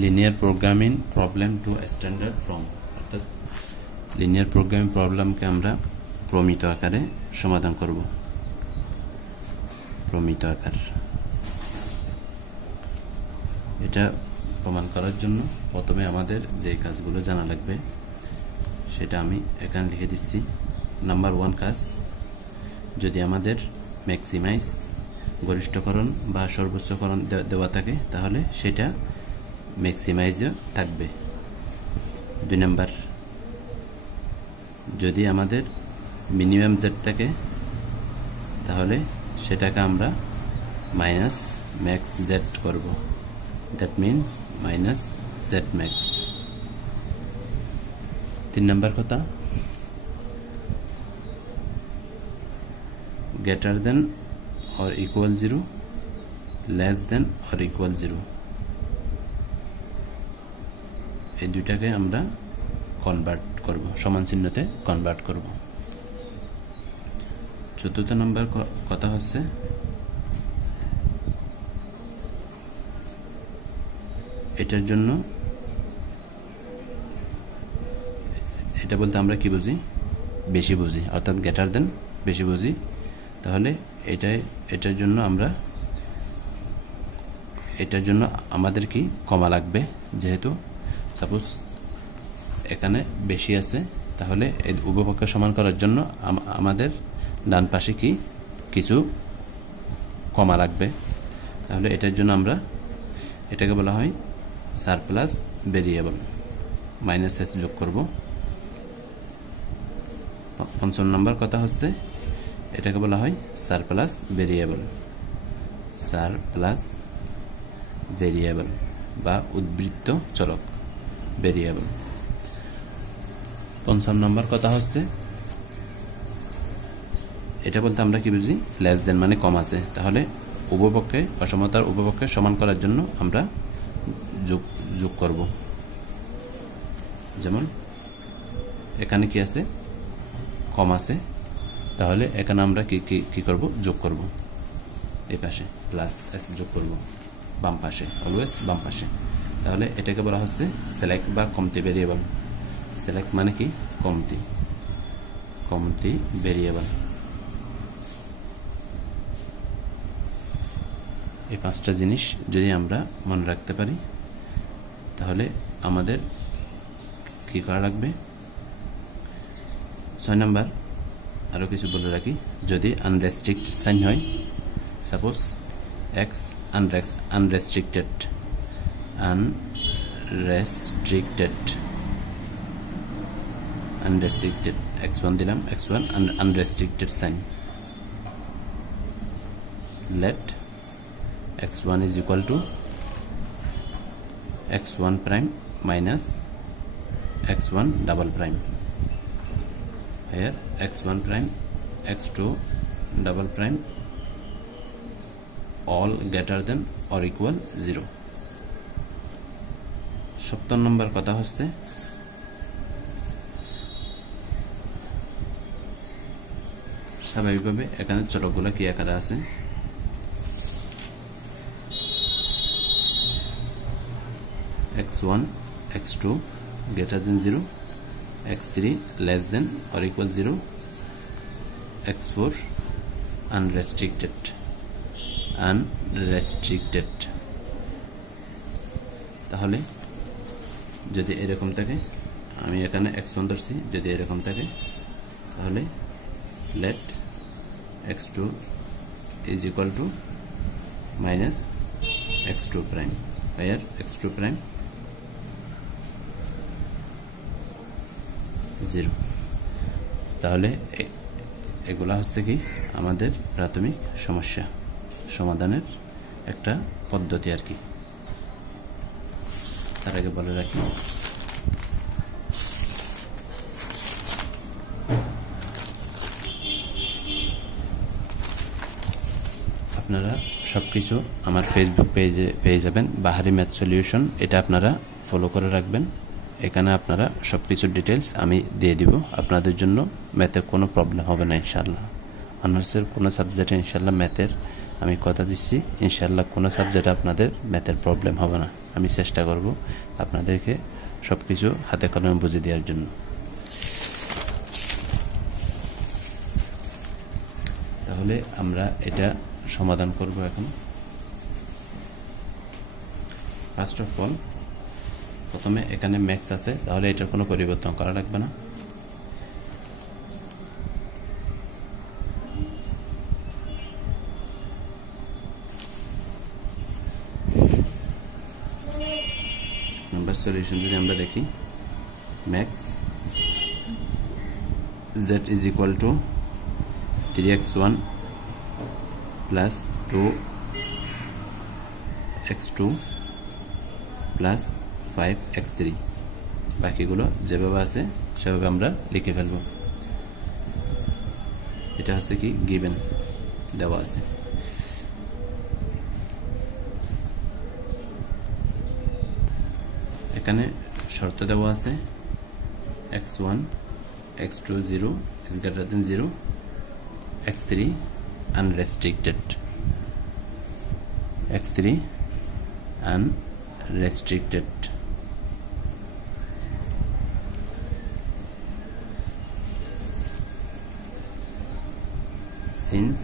Linear programming problem to standard form, অর্থাৎ linear programming প্রবলেমকে আমরা প্রমিত আকারে সমাধান করব। প্রমিত আকার, এটা প্রমাণ করার জন্য প্রথমে আমাদের যে কাজগুলো জানা লাগবে সেটা আমি এখানে লিখে দিচ্ছি। নাম্বার 1 কাজ, যদি আমাদের ম্যাক্সিমাইজ গরিষ্ঠকরণ বা সর্বোচ্চকরণ দেওয়া থাকে তাহলে সেটা ম্যাক্সিমাইজে থাকবে। 2 নাম্বার, যদি আমাদের মিনিমাম জেড থাকে তাহলে সেটাকে আমরা মাইনাস ম্যাক্স জেড করব, that means minus Z max. 3 number কথা, greater than or equal 0, less than or equal 0, এই দুইটাকে আমরা কনভার্ট করব, সমান চিহ্নতে কনভার্ট করব। 4 নম্বর কথা হচ্ছে এটার জন্য, এটা বলতে আমরা কি বুঝি? বেশি বুঝি, অর্থাৎ গ্রেটার দেন বেশি বুঝি। তাহলে এটার জন্য আমাদের কি কমা লাগবে, যেহেতু সাপোজ এখানে বেশি আছে তাহলে এই উভয়পক্ষকে সমান করার জন্য আমাদের ডান পাশে কি কিছু কমা লাগবে। তাহলে এটার জন্য আমরা এটাকে বলা হয় সারপ্লাস ভেরিয়েবল, মাইনাস এস যোগ করব। 5 নম্বর কথা হচ্ছে এটাকে বলা হয় সারপ্লাস ভেরিয়েবল, সারপ্লাস ভেরিয়েবল বা উদ্বৃত্ত চলক ভেরিয়েবল। 5 নম্বর কথা হচ্ছে এটা বলতে আমরা কি বুঝি? লেস দেন মানে কম আছে, তাহলে উভয়পক্ষে অসমতার উভয়পক্ষে সমান করার জন্য আমরা যোগ করব। যেমন এখানে কি আছে? কম আছে, তাহলে এখানে আমরা কি করব? যোগ করব। এই পাশে প্লাস এস যোগ করব, বাম পাশে, অলওয়েজ বাম পাশে। তাহলে এটাকে বলা হচ্ছে সিলেক্ট বা কমতি ভেরিয়েবল। সিলেক্ট মানে কি? কমতি ভেরিয়েবল। এই 5টা জিনিস যদি আমরা মনে রাখতে পারি তাহলে আমাদের কি করা লাগবে? 6 নাম্বার আরও কিছু বলে রাখি, যদি আনরেস্ট্রিক্টেড সাইন হয়, সাপোজ এক্স আনরেস্ট্রিক্টেড x1 দিলাম, x1 unrestricted sign, let x1 is equal to x1 prime minus x1 double prime. Here x1 prime, x2 double prime all greater than or equal 0. 7 নম্বর কথা হচ্ছে স্বাভাবিকভাবে এখানে চলকগুলো কি আকারে আছে? x1 x2 greater than 0, x3 less than or equal 0, x4 unrestricted. তাহলে যদি এরকম থাকে, আমি এখানে x1 ধরছি, যদি এরকম থাকে তাহলে let x2 is equal to minus x2 prime, where x2 prime 0. তাহলে এগুলা হচ্ছে কি আমাদের প্রাথমিক সমস্যা সমাধানের একটা পদ্ধতি আর কি। তার আগে বলে রাখি আপনারা সবকিছু আমার ফেসবুক পেজে পেয়ে যাবেন, বাহারি ম্যাথ সলিউশন। এটা আপনারা ফলো করে রাখবেন, এখানে আপনারা সবকিছু ডিটেলস আমি দিয়ে দিব। আপনাদের জন্য ম্যাথে কোনো প্রবলেম হবে না ইনশাআল্লাহ। অনার্সের কোনো সাবজেক্টে ইনশাআল্লাহ ম্যাথের আমি কথা দিচ্ছি ইনশাআল্লাহ কোনো সাবজেক্টে আপনাদের ম্যাথের প্রবলেম হবে না। আমি চেষ্টা করব আপনাদেরকে সব কিছু হাতে কলমে বুঝিয়ে দেওয়ার জন্য। তাহলে আমরা এটা সমাধান করব এখন। ফার্স্ট অফ অল প্রথমে এখানে ম্যাক্স আছে, তাহলে এটার কোনো পরিবর্তন করা লাগবে না। নাম্বার সলিউশন যদি আমরা দেখি, max z is equal to 3x1 plus 2x2 plus 5x3, বাকিগুলো যেভাবে আছে সেভাবে আমরা লিখে ফেলব। এটা হচ্ছে কি গিভেন দেওয়া আছে। এখানে শর্ত দেওয়া আছে x1 x2 0 is greater than 0, x3 unrestricted, x3 unrestricted, since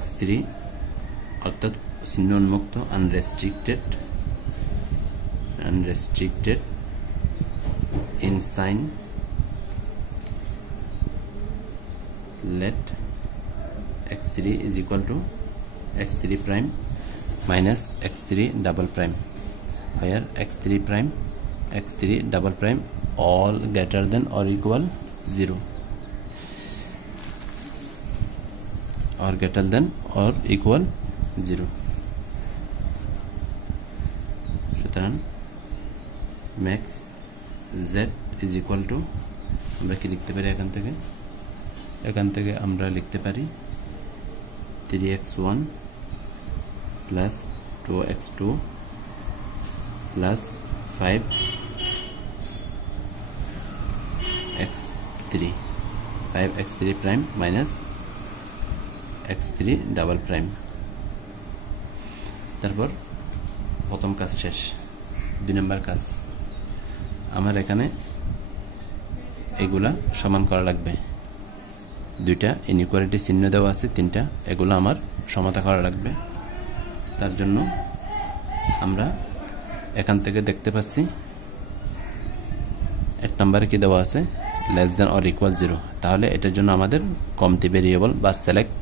x3 অর্থাৎ চিহ্ন উন্মুক্ত unrestricted in sign, let x3 is equal to x3 prime minus x3 double prime, where x3 prime x3 double prime all greater than or equal 0, or greater than or equal 0। সুতরাং max z is equal to আমরা কি লিখতে পারি এখান থেকে আমরা লিখতে পারি 3x1 plus 2x2 plus 5x3 prime minus x3 double prime। তারপর প্রথম কাজ শেষ। 2 নম্বর কাজ, আমার এখানে এগুলা সমান করা লাগবে। 2টা ইনইকুয়ালিটি চিহ্ন দেওয়া আছে, 3টা, এগুলো আমার সমতা করা লাগবে। তার জন্য আমরা এখান থেকে দেখতে পাচ্ছি 1 নম্বরে কি দেওয়া আছে, লেস দেন অর ইকুয়াল 0, তাহলে এটার জন্য আমাদের কমতি ভেরিয়েবল বা সিলেক্ট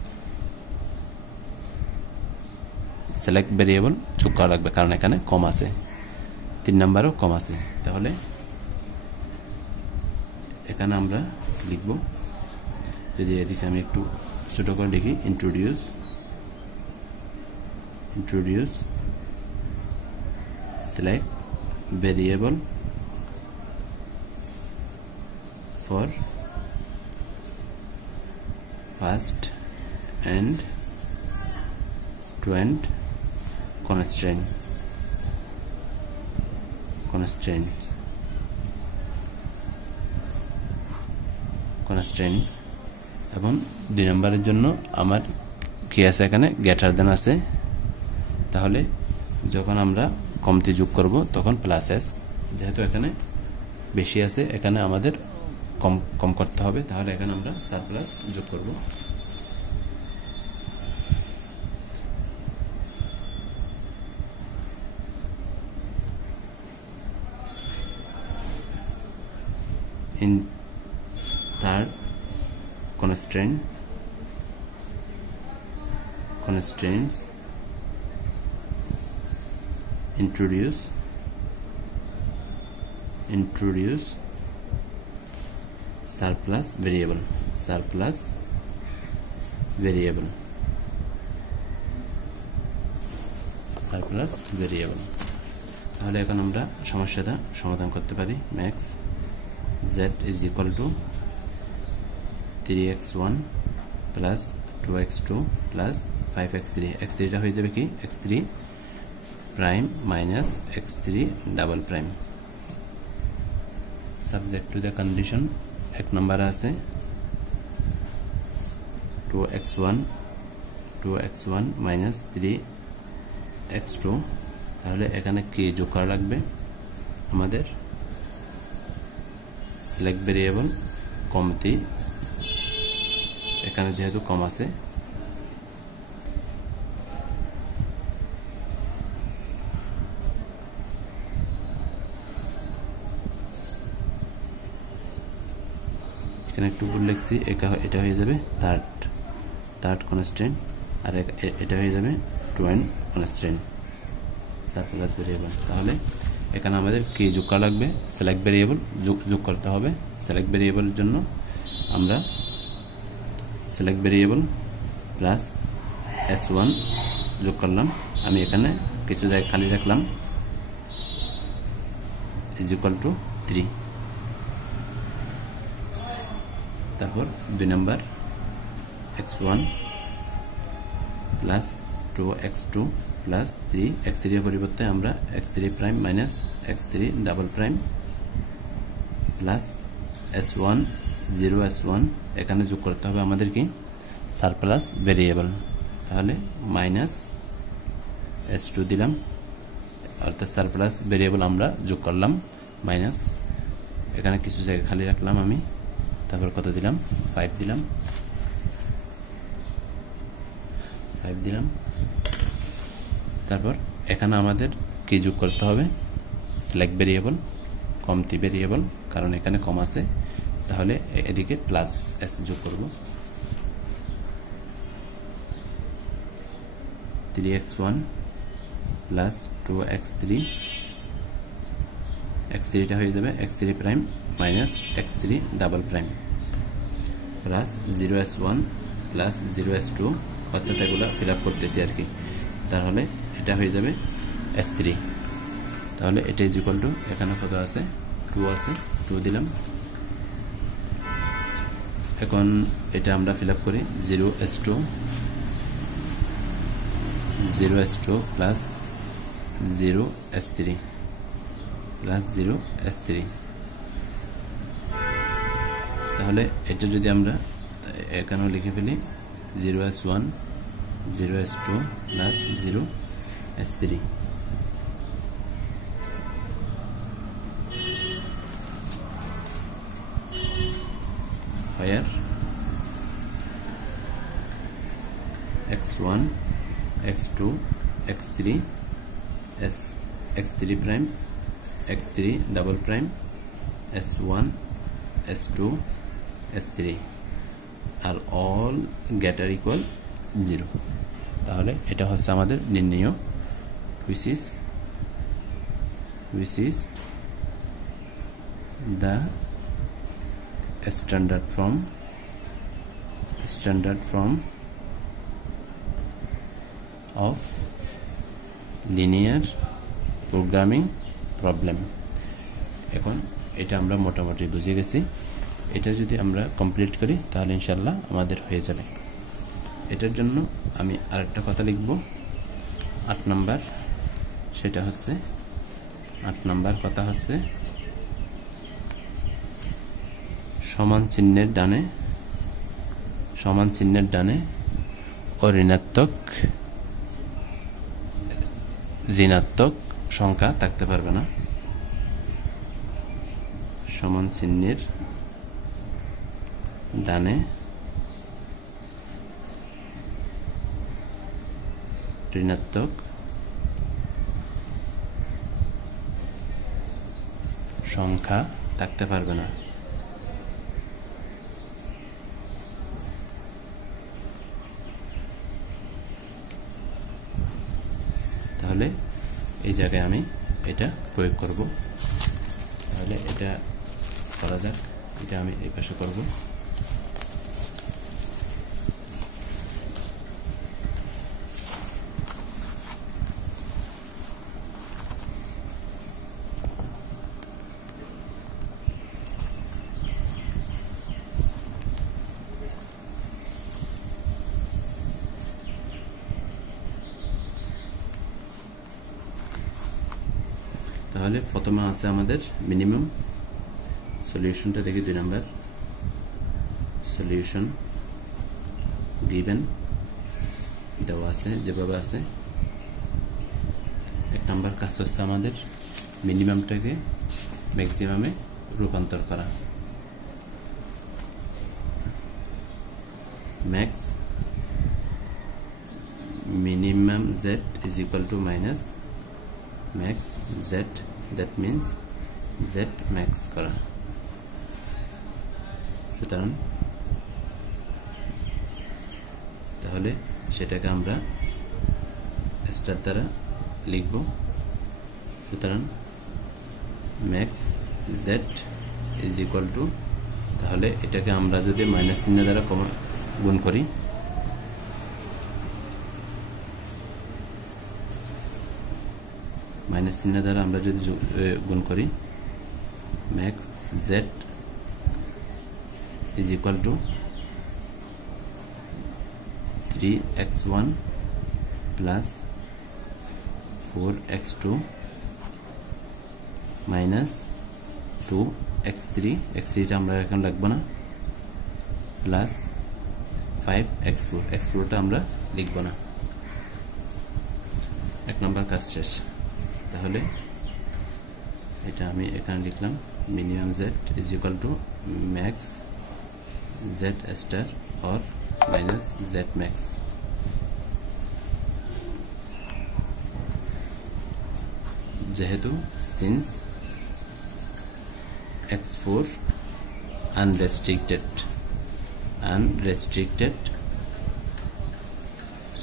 ভেরিয়েবল যোগ করা লাগবে, কারণ এখানে কম আছে, 3 নম্বরেও কম আছে। তাহলে এখানে আমরা লিখব, যদি এদিকে আমি একটু ছোট করে লিখি, introduce select variable for first and to end constraints এবং 2 নম্বরের জন্য আমার কি আছে, এখানে গ্রেটার দেন আছে, তাহলে যখন আমরা কমতি যোগ করব তখন প্লাস s, যেহেতু এখানে বেশি আছে এখানে আমাদের কম করতে হবে, তাহলে এখানে আমরা সারপ্লাস যোগ করব। In third constraints introduce surplus variable তাহলে এখন আমরা সমস্যাটা সমাধান করতে পারি। Max z is equal to 3x1 plus 2x2 plus 5x3, x3 টা হয়ে যাবে কি x3 prime minus x3 double prime, subject to the condition 1 নম্বর আছে 2x1 মাইনাস 3x2, তাহলে এখানে কি যোগ করা লাগবে আমাদের? সিলেক্ট ভেরিয়েবল কমতি, এখানে যেহেতু কম আছে এখানে একটু ভুল লিখছি, এটা হয়ে যাবে থার্ড কনস্ট্যান্ট, আর এটা হয়ে যাবে টুয়েন্ট কনস্ট্যান্ট সারপ্লাস ভেরিয়েবল। তাহলে এখানে আমাদের কি যোগ করা লাগবে? সিলেক্ট ভেরিয়েবল যোগ করতে হবে। সিলেক্ট ভেরিয়েবলের জন্য আমরা সিলেক্ট ভেরিয়েবল প্লাস s1 যোগ করলাম। আমি এখানে কিছু জায়গা খালি রাখলাম, ইজ ইকুয়াল টু 3। তারপর 2 number x1 plus 2x2 plus 3x3 এর পরিবর্তে আমরা x3 prime minus x3 double prime plus s1 0s1 এখানে যোগ করতে হবে আমাদের কি? Surplus variable. তাহলে মাইনাস s2 দিলাম, অর্থাৎ সারপ্লাস ভেরিয়েবল আমরা যোগ করলাম, মাইনাস এখানে কিছু জায়গা খালি রাখলাম আমি। তারপর কত দিলাম? 5 দিলাম। তারপর এখানে আমাদের কি যোগ করতে হবে? সিলেক্ট ভেরিয়েবল কমতি ভেরিয়েবল, কারণ এখানে কম আছে, তাহলে এদিকে প্লাস s যোগ করব। 3x1 প্লাস 2x3, x3 টা হয়ে যাবে x3 prime minus x3 double prime plus 0s1 plus 0s2, অর্থাৎ এগুলো ফিল আপ করতেছি আর কি। তাহলে এটা হয়ে যাবে s3। তাহলে এটা ইজ ইকুয়াল টু, এখানে কত আছে? 2 আছে, 2 দিলাম। এখন এটা আমরা ফিল আপ করি, 0s2 plus 0s3 plus 0s3। তাহলে এটা যদি আমরা এখানেও লিখে ফেলি, 0s1 0s2 plus 0s3। where x1 x2 x3 x3 prime x3 double prime s1 s2 s3 are all greater equal 0। তাহলে এটা হচ্ছে আমাদের নির্ণয়, which is the standard form of linear programming problem। এখন এটা আমরা মোটামুটি বুঝে গেছি। এটা যদি আমরা কমপ্লিট করি তাহলে ইনশাআল্লাহ আমাদের হয়ে যাবে। এটার জন্য আমি আরেকটা কথা লিখব 8 নাম্বার, সেটা হচ্ছে 8 নাম্বার কথা হচ্ছে সমান চিহ্নের ডানে ও ঋণাত্মক সংখ্যা থাকতে পারবে না। সমান চিহ্নের ডানে ঋণাত্মক সংখ্যা থাকতে পারবে না। তাহলে এই জায়গায় আমি এটা প্রয়োগ করব। তাহলে এটা করা যাক, এটা আমি এই পাশে করব। তাহলে প্রথমে আছে আমাদের মিনিমাম সলিউশনটা দেখি 2 নাম্বার সলিউশন গিভেন দেওয়া আছে যেভাবে আছে। 1 নম্বর কাজ হচ্ছে আমাদের মিনিমামটাকে ম্যাক্সিমামে রূপান্তর করা। Max minimum z is equal to minus max z, that means z max করা। সুতরাং তাহলে সেটাকে আমরা স্টার দ্বারা লিখব। সুতরাং max z is equal to, তাহলে এটাকে আমরা যদি মাইনাস চিহ্ন দ্বারা গুণ করি, মাইনাস চিহ্ন দ্বারা আমরা যদি গুণ করি, max Z is equal two 3x1 plus 4x2 minus 2x3, x3টা আমরা এখন লিখব না, প্লাস 5x4, x4টা আমরা লিখব না। 1 নম্বর কাজ শেষ। তাহলে এটা আমি এখানে লিখলাম minimum z is equal two max z star or minus z max. যেহেতু since x4 unrestricted,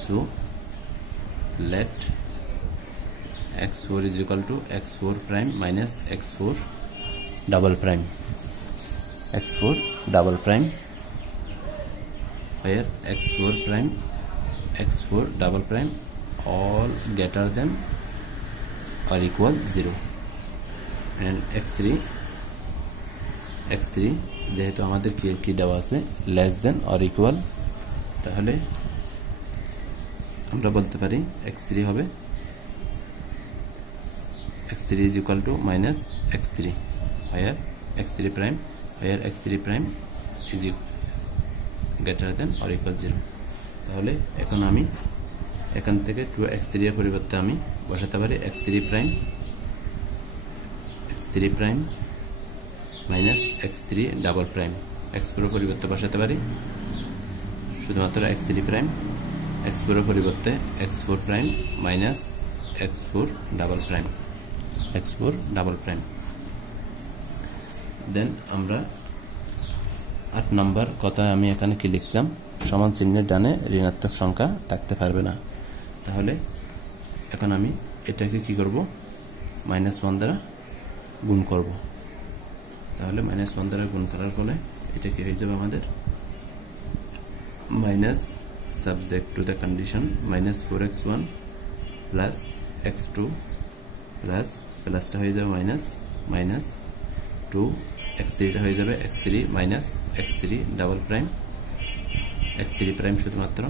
so let x4 is equal to x4 prime minus x4 double prime, x4 double prime, where x4 prime, x4 double prime all greater than or equal 0, and x3 যেহেতু আমাদের কি দেওয়া আছে less than or equal, তাহলে আমরা বলতে পারি x3 হবে x3 is equal to minus x3, where x3 prime is greater than or equal 0। তাহলে এখন আমি এখান থেকে 2x3 এর পরিবর্তে আমি বসাতে পারি x3 prime minus x3 double prime, x4 এর পরিবর্তে বসাতে পারি শুধুমাত্র x3 prime, x4 এর পরিবর্তে x4 prime minus x4 double prime, x4 double prime। দেন আমরা 8 নম্বর কথায় আমি এখানে কি লিখলাম, সমান চিহ্নের ডানে ঋণাত্মক সংখ্যা থাকতে পারবে না। তাহলে এখন আমি এটাকে কি করব, -1 দ্বারা গুণ করব। তাহলে -1 দ্বারা গুণ করার ফলে এটা কি হয়ে যাবে আমাদের minus subject to the condition -4x1 plus x2 plus প্লাসটা হয়ে যাবে মাইনাস 2x3টা হয়ে যাবে x3 minus x3 double prime, x3 prime শুধুমাত্র,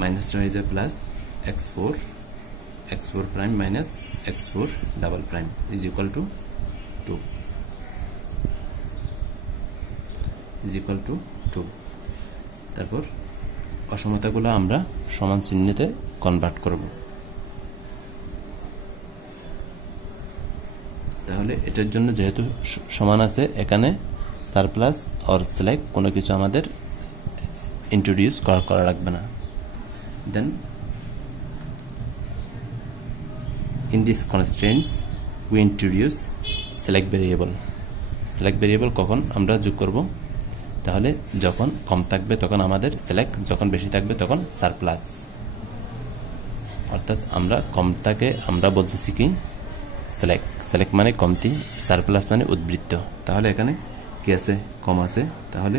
মাইনাসটা হয়ে যাবে plus x4 prime minus x4 double prime is equal to 2। তারপর অসমতাগুলো আমরা সমান চিহ্নেতে কনভার্ট করব। তাহলে এটার জন্য যেহেতু সমান আছে, এখানে সারপ্লাস অর সিলেক্ট কোনো কিছু আমাদের ইন্ট্রোডিউস করা লাগবে না। দেন in these constraints we introduce select variable কখন আমরা যোগ করব, তাহলে যখন কম থাকবে তখন আমাদের সিলেক্ট, যখন বেশি থাকবে তখন সারপ্লাস। অর্থাৎ আমরা কমটাকে আমরা বলতেছি কি সিলেক্ট মানে কমতি, সারপ্লাস মানে উদ্বৃত্ত। তাহলে এখানে কি আছে, কম আছে, তাহলে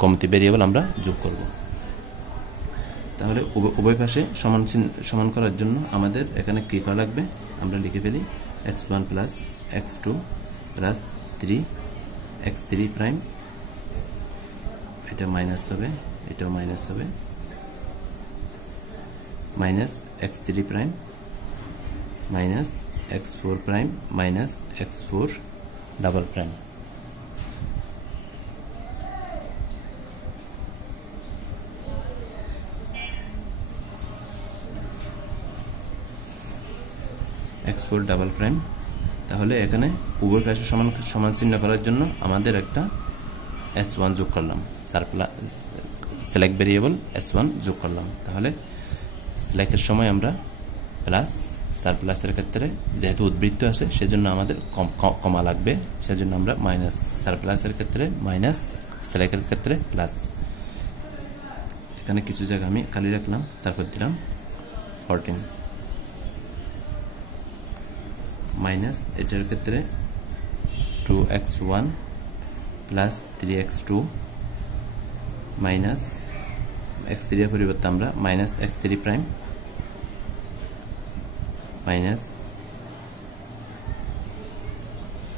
কমতি ভেরিয়েবল আমরা যোগ করব। তাহলে উভয় পাশে সমান করার জন্য আমাদের এখানে কি করা লাগবে, আমরা লিখে ফেলি x1 plus x2 plus 3x3 prime, এটা মাইনাস হবে, এটাও মাইনাস হবে, minus x3 prime minus x4 prime minus x4 double prime. x4 double prime. তাহলে এখানে উভয় পাশে সমান সমান চিহ্ন করার জন্য আমাদের একটা s1 যোগ করলাম, সারপ্লাস সিলেক্ট ভেরিয়েবল s1 যোগ করলাম। তাহলে সিলেক্টের সময় আমরা প্লাস, সারপ্লাসের ক্ষেত্রে যেহেতু উদ্বৃত্ত আছে সেজন্য আমাদের কমা লাগবে, সেজন্য আমরা মাইনাস, সারপ্লাসের ক্ষেত্রে মাইনাস, সিলেক্টের ক্ষেত্রে প্লাস। এখানে কিছু জায়গা আমি খালি রাখলাম, তারপর দিলাম 14 মাইনাস, এটার ক্ষেত্রে 2x1 plus 3x2 minus x3 এর পরিবর্তে আমরা minus x3 prime minus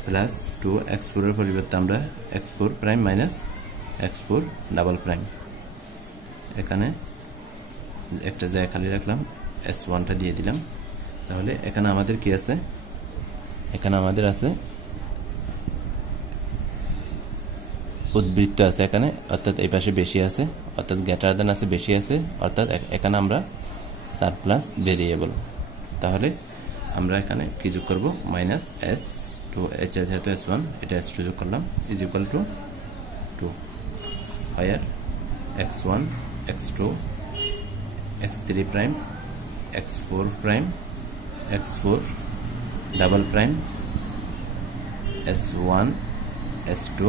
plus 2x4 এর পরিবর্তে আমরা x4 prime minus x4 double prime. এখানে একটা জায়গা খালি রাখলাম, s1টা দিয়ে দিলাম। তাহলে এখানে আমাদের কি আছে, এখানে আমাদের আছে উদ্বৃত্ত আছে এখানে, অর্থাৎ এই পাশে বেশি আছে, অর্থাৎ গ্রেটার দেন আছে, বেশি আছে, অর্থাৎ এখানে আমরা সারপ্লাস ভেরিয়েবল। তাহলে আমরা এখানে কি যোগ করব, মাইনাস s2, যেহেতু s1 এটা s2 যোগ করলাম, is equal to 2, higher x1 x2 x3 prime x4 prime x4 double prime s1 s2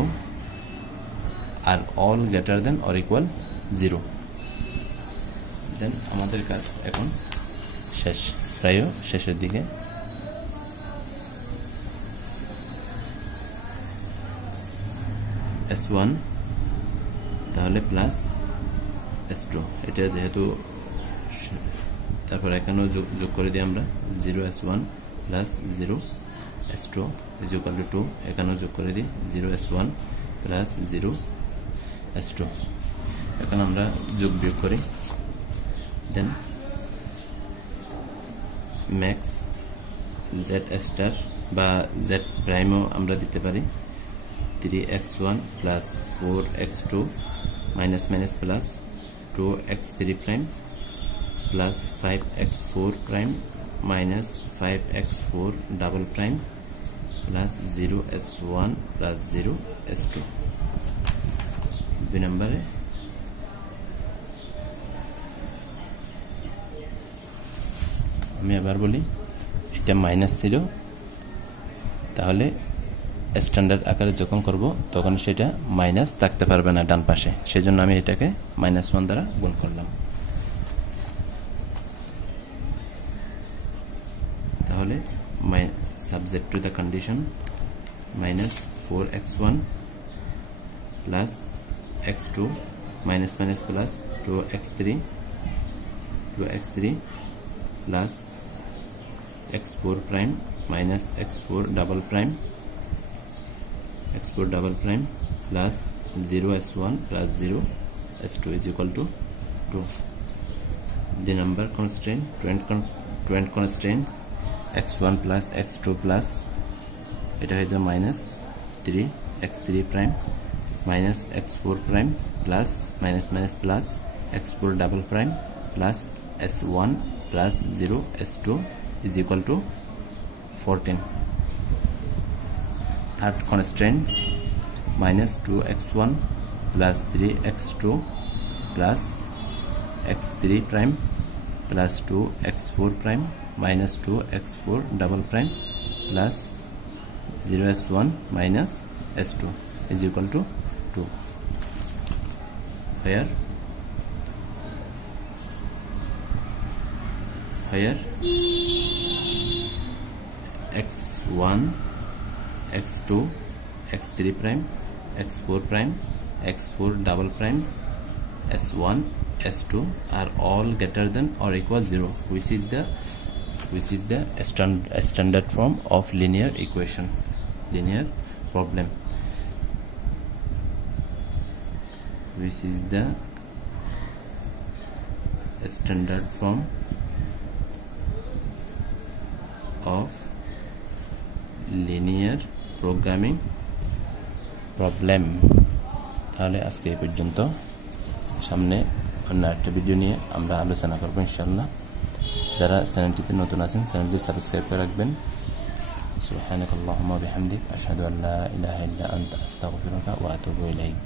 আর all greater than or equal 0। Then আমাদের কাজ এখন শেষ, প্রায় শেষের দিকে। s1 তাহলে প্লাস s2, এটা যেহেতু, তারপর এখানেও যোগ করে দিই আমরা 0s1 plus 0s2 is equal to 2, এখানেও যোগ করে দিই 0s1 প্লাস 0s2। এখন আমরা যোগ বিয়োগ করি, দেন ম্যাক্স জেড স্টার বা জেড প্রাইমও আমরা দিতে পারি, 3x1 plus 4x2 minus minus plus 2x3 prime plus 5x4 prime minus 5x4 double prime plus 0s1 plus 0s2। 2 নম্বরে আমি আবার বলি, এটা মাইনাস ছিল, তাহলে স্ট্যান্ডার্ড আকারে যখন করব তখন সেটা মাইনাস থাকতে পারবে না ডান পাশে, সেজন্য আমি এটাকে -1 দ্বারা গুণ করলাম। তাহলে subject to the condition -4x1 plus x2 minus minus plus 2x3 plus x4 prime minus x4 double prime plus 0s1 plus 0s2 is equal to 2. The number constraint, 20 constraints x1 plus x2 plus এটা হয়ে যায় minus 3x3 prime minus x4 prime plus minus minus plus x4 double prime plus s1 plus 0s2 is equal to 14. Third constraints minus 2x1 plus 3x2 plus x3 prime plus 2x4 prime minus 2x4 double prime plus 0s1 minus s2 is equal to 2. Here x1 x2 x3 prime x4 prime x4 double prime s1 s2 are all greater than or equal 0, which is the standard form of linear equation, linear problem, which is the standard form of linear programming problem. তাহলে আজকে এই পর্যন্ত, সামনে অন্য একটা video নিয়ে আমরা আলোচনা করব ইনশাআল্লাহ। যারা চ্যানেলটিতে নতুন আছেন চ্যানেলটি সাবস্ক্রাইব করে রাখবেন। সুবহানাকাল্লাহুম্মা ওয়া বিহামদিক আশহাদু আল্লা ইলাহা ইল্লা আনতা আস্তাগফিরুকা ওয়া আতুবু ইলাইক।